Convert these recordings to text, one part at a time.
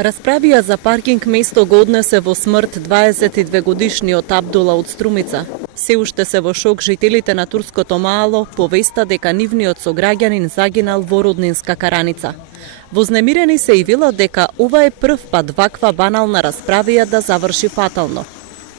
Расправија за паркинг место го однесе во смрт 22-годишниот Абдула од Струмица. Се уште се во шок жителите на турското Маало по веста дека нивниот сограѓанин загинал во роднинска караница. Вознемирени се и велат дека ова е прв пат ваква банална расправија да заврши фатално.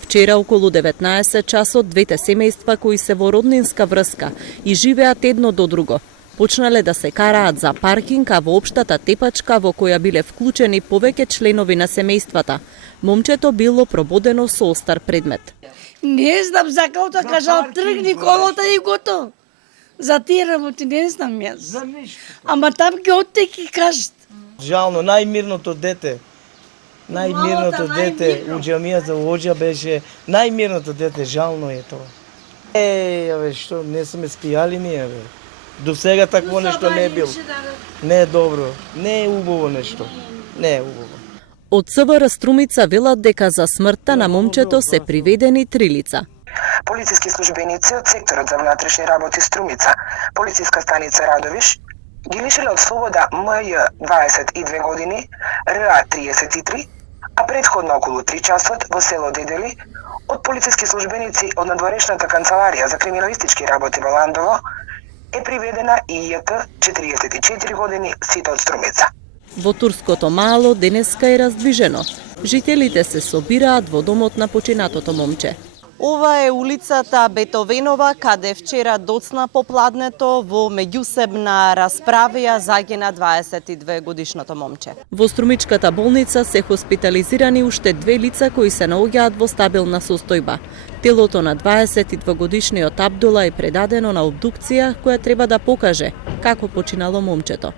Вчера околу 19 часот двете семејства кои се во роднинска врска и живеат едно до друго почнале да се караат за паркинг, а во општата тепачка во која биле вклучени повеќе членови на семејствата, момчето било прободено со остар предмет. Не знам, сакал да кажал тргни колата и готово. За тие работи не знам јас. Ама там ги оттеки кажат. Жално, најмирното дете. Најмирното дете у џамија за Оџа беше најмирното дете, жално е тоа. Абе, што не сме спијали ние, бе. До сега такво нешто не е било. Не е добро, не е убаво нешто. Не е убаво. Од ЦВР Струмица велат дека за смртта на момчето се приведени 3 лица. Полициски службеници од секторот за внатрешни работи Струмица, полициска станица Радовиш, ги лишиле од слобода МЈ 22 години, РА 33, а предходно околу 3 часот во село Дедели, од полициски службеници од надворешната канцеларија за криминалистички работи во Ландово, е приведена и ЈТ 44 години, сите од Струмица. Во турското Маало денеска е раздвижено. Жителите се собираат во домот на починатото момче. Ова е улицата Бетовенова, каде вчера доцна попладнето во меѓусебна расправија загина 22 годишното момче. Во Струмичката болница се хоспитализирани уште 2 лица кои се наоѓаат во стабилна состојба. Телото на 22 годишниот Абдула е предадено на обдукција која треба да покаже како починало момчето.